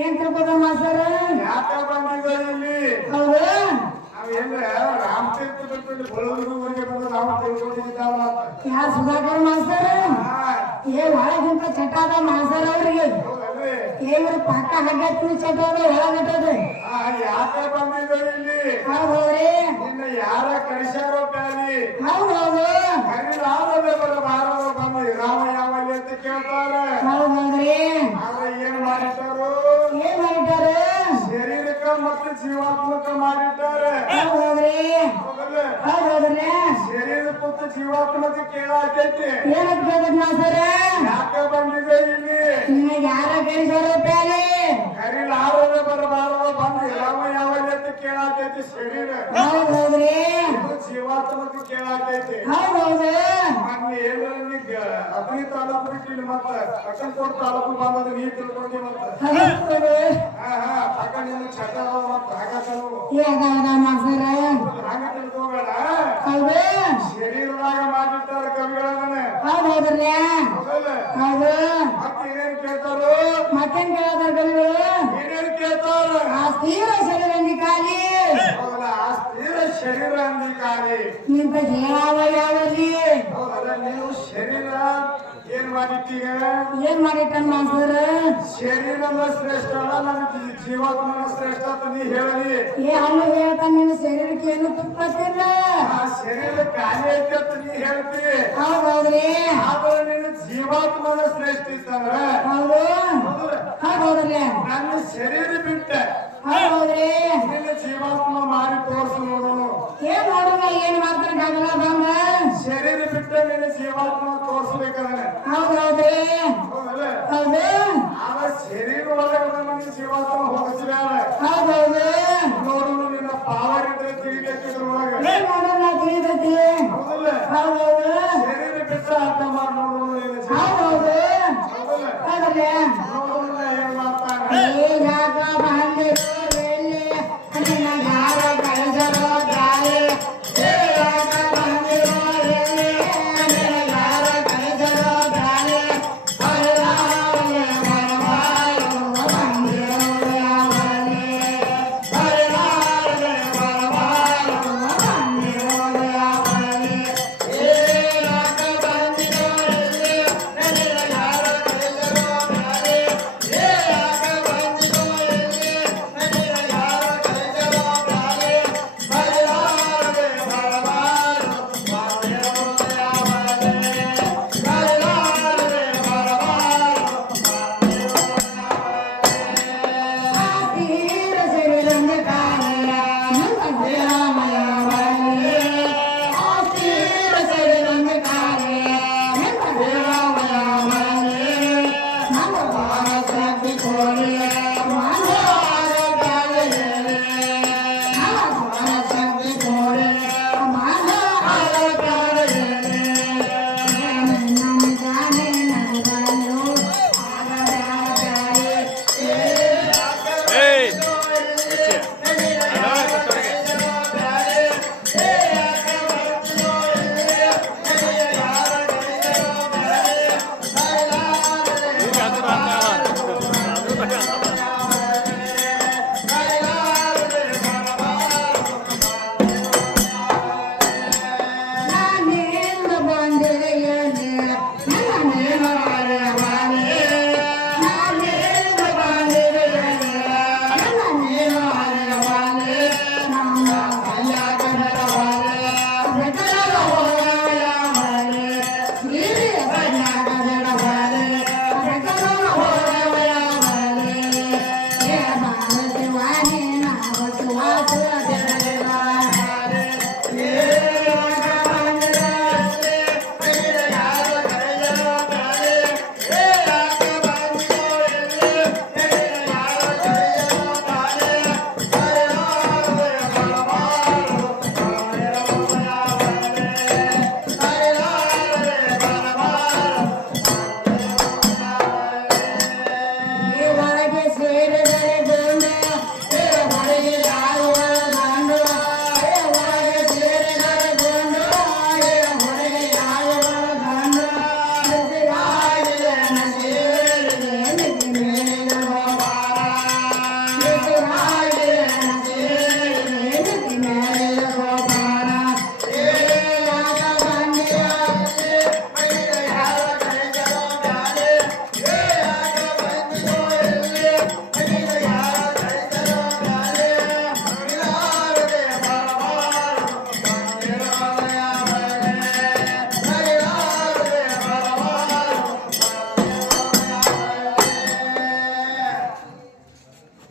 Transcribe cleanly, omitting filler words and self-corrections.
ಏನ್ ತಿಳ್ಕೊದ ಮಾಸ್ತರ ಯಾಕ ಬಂದಿದ್ದ ಇಲ್ಲಿ ಹೌದು ನಾವೇನ್ರ ರಾಮತೀರ್ಥ ಬಿಟ್ಟು ಬರೋದು ಊರಿಗೆ ಬಂದು ನಾವು ತಿಳ್ಕೊಂಡಿದ್ದಾವ ಯಾ ಸುಧಾಕರ್ ಮಾಸ್ತರ ಏ ಒಳಗಿಂತ ಚಟ ಅದ ಮಾಸ್ತರ ಅವ್ರಿಗೆ ಏನ್ರ ಪಕ್ಕ ಹಗ್ಗತ್ತಿನ ಚಟ ಅದ ಒಳಗಟ್ಟದ ಯಾಕ ಬಂದಿದ್ದ ಇಲ್ಲಿ ಹೌದ್ರಿ ನಿನ್ನ ಯಾರ ಕಳಿಸ್ಯಾರೋ ಪ್ಯಾರಿ ಹೌದೌದು ಕರಿಲಾರದೆ ಬಾರವ ಬಂದು ರಾಮ ಯಾವಲ್ಲಿ ಅಂತ ಕೇಳ್ತಾರ ಹೌದೌದ್ರಿ ಆದ್ರೆ ಏನ್ ಮಾಡಿದ್ದಾರೋ ಏನ್ ಮಾಡಿದ್ದಾರೆ ಶರೀರಕ್ಕ ಮತ್ತು ಜೀವಾತ್ಮಕ ಮಾಡಿದ್ದಾರೆ ಹೌದೌದ್ರಿ ಹೌದೌದ್ರಿ ಶರೀರ ಮತ್ತು ಜೀವಾತ್ಮಕ ಕೇಳಾಕೈತಿ ಏನಂತ ಕೇಳ್ಬೇಕು ಮಾಸ್ತರ ಯಾಕ ಬಂದಿದೆ ಇಲ್ಲಿ ನಿನ್ನ ಯಾರ ಕಳಿಸಾರೋ ಪ್ಯಾಲಿ ಕರಿಲಾರದೆ ಬರಬಾರವ ಬಂದು ರಾಮ ಯಾವಲ್ಲಿ ಅಂತ ಕೇಳಾಕೈತಿ ಶರೀರ ಹೌದೌದ್ರಿ ಜೀವಾತ್ಮಕ ಕೇಳಾಕೈತಿ ಹೌದೌದು ಮೊನ್ನೆ ಎಲ್ಲ ಅಗ್ನಿ ತಾಲೂಕು ಬಿಟ್ಟಿಲ್ಲ ಮತ್ತ ಅಕ್ಕನಕೋಟ ತಾಲೂಕು ಬಂದದ ನೀ ತಿಳ್ಕೊಂಡಿ ಮತ್ತ ಅಕ್ಕ ನಿನ್ನ ಚಟ ಮತ್ತ ಹಾಕಲು ಮಾಸ್ತರ ಹಂಗ ತಿಳ್ಕೋಬೇಡ ಹೌದು ಶರೀರದಾಗ ಮಾಡಿರ್ತಾರ ಕವಿಗಳನ್ನ ಹೌದೌದ್ರಿ ಹೌದು ಮತ್ತೆ ಏನೇನ್ ಕೇಳ್ತಾರೋ ಮತ್ತೇನ್ ಕೇಳೋದ್ರ ಕಲಿಗಳು ಏನೇನ್ ಕೇಳ್ತಾರ ಆ ಸ್ಥಿರ ಶರೀರ ಖಾಲಿ ಹೌದಲ್ಲ ಆ ಸ್ಥಿರ ಶರೀರ ಅಂದಿಕಾರಿ ನಿಂತ ಹೇಳಾವ ಯಾವಲ್ಲಿ ಹೌದಲ್ಲ ನೀವು ಶರೀರ ಏನ್ ಮಾಡಿಟ್ಟೀಗ ಏನ್ ಮಾಡಿಟ್ಟ ಮಾಸ್ತರ ಶರೀರದ ಶ್ರೇಷ್ಠ ಅಲ್ಲ ನನ್ನ ಜೀವಾತ್ಮನ ಶ್ರೇಷ್ಠ ಅಂತ ನೀ ಹೇಳಿ ಏ ಅಲ್ಲ ಹೇಳ್ತಾನ ನಿನ್ನ ಶರೀರಕ್ಕೆ ಏನು ತುಪ್ಪತ್ತಿಲ್ಲ ಆ ಶರೀರ ಖಾಲಿ ಐತೆ ಅಂತ ನೀ ಹೇಳ್ತಿ ಹೌದೌದ್ರಿ ಆದ್ರೆ ನಿನ್ನ ಜೀವಾತ್ಮನ ಶ್ರೇಷ್ಠ ಇತ್ತಂದ್ರ ಹೌದು ಹೌದೌದ್ರಿ ನನ್ನ ಶರೀರ ಬಿಟ್ಟ ಹೌದೌದ್ರಿ ನಿನ್ನ ಜೀವಾತ್ಮ ಮಾಡಿ ತೋರ್ಸು ನೋಡೋಣ ಏನ್ ನೋಡೋಣ ಏನ್ ಮಾತಾಡಕ್ಕಾಗಲ್ಲ ಬಂದ ಶರೀರ ಬಿಟ್ಟ ನಿನ್ನ ಜೀವಾತ್ಮ ತೋರ್ಸ್ಬೇಕಾದ್ರೆ ಹೌದೌದ್ರಿ ಹೌದಲ್ಲ ಹೌದು ಆಗ ಶರೀರ ಒಳಗೆ ನನ್ನ ಜೀವಾತ್ಮ ಹೋಗಿಸಿದಾರ ಹೌದೌದು ನೋಡೋಣ ನಿನ್ನ ಪಾವರ್ ಇದ್ರೆ ತಿಳಿಬೇಕಿದ್ರ ಒಳಗೆ ಏನ್ ನೋಡೋಣ ತಿಳಿದೈತಿ ಹೌದಲ್ಲ ಹೌದೌದು ಶರೀರ ಬಿಟ್ಟ ಅರ್ಥ ಮಾಡಿ ನೋಡೋಣ ನಿನ್ನ ಜೀವ ಹೌದೌದು ಹೌದಲ್ಲ ಹೌದಲ್ಲ ನೋಡೋಣ ಏನ್ ಮಾಡ್ತಾನೆ ಯಾಕ ಬಂದಿರೋ ಎಲ್ಲಿ ನಿನ್ನ ಯಾರ ಕಳಿಸರೋ ಗಾಳಿ ಯಾಕ ಬಂದಿರೋ ಎಲ್ಲಿ ನಿನ್ನ ಯಾರ ಕಳಿಸರೋ ಗಾಳಿ ಹರಿದಾರೆ ಬರಬಾರು ಬಂದಿರೋ ಯಾವಲ್ಲಿ ಹರಿದಾರೆ ಬರಬಾರು ಬಂದಿರೋ ಯಾವಲ್ಲಿ ಯಾಕ ಬಂದಿರೋ ಎಲ್ಲಿ ನಿನ್ನ ಯಾರ ಕಳಿಸರೋ ಗಾಳಿ ಯಾಕ ಬಂದಿರೋ ಎಲ್ಲಿ ನಿನ್ನ ಯಾರ ಕಳಿಸರೋ ಗಾಳಿ ಹರಿದಾರೆ ಬರಬಾರು ಬಂದಿರೋ ಯಾವಲ್ಲಿ ಹರಿದಾರೆ ಬರಬಾರು ಆಸ್ತಿರ ಶರೀರಂಗ ಕಾಲ ನನ್ನ ದೇವಮಯವಲ್ಲಿ ಆಸ್ತಿರ ಶರೀರಂಗ ಕಾಲ ನನ್ನ ದೇವಮಯವಲ್ಲಿ ನನ್ನ ಭಾರತಕ್ಕೆ ಕೋರಿ ಮಾನವಾರ ಕಾಲದಲ್ಲಿ ನನ್ನ ಭಾರತಕ್ಕೆ ಕೋರಿ ಮಾನವಾರ ಕಾಲದಲ್ಲಿ ನನ್ನ ಜಾನೆ ನನಗನ್ನು ಆಗದಾಗಲಿ Hey! ನಾನಿಂದ ಬಂದಿರೆಯಲ್ಲಿ ನನ್ನ ನೇಮವಾರವಾನೆ ನಾನಿಂದ ಬಂದಿರೆಯಲ್ಲಿ ನನ್ನ ನೇಮವಾರವಾನೆ ನಮ್ಮ ಕಲ್ಯಾಣವಾನೆ ಬೆಟ್ಟದ ಹೋರಾಯವಾನೆ ಹಿರಿಯ ಕಲ್ಯಾಣದ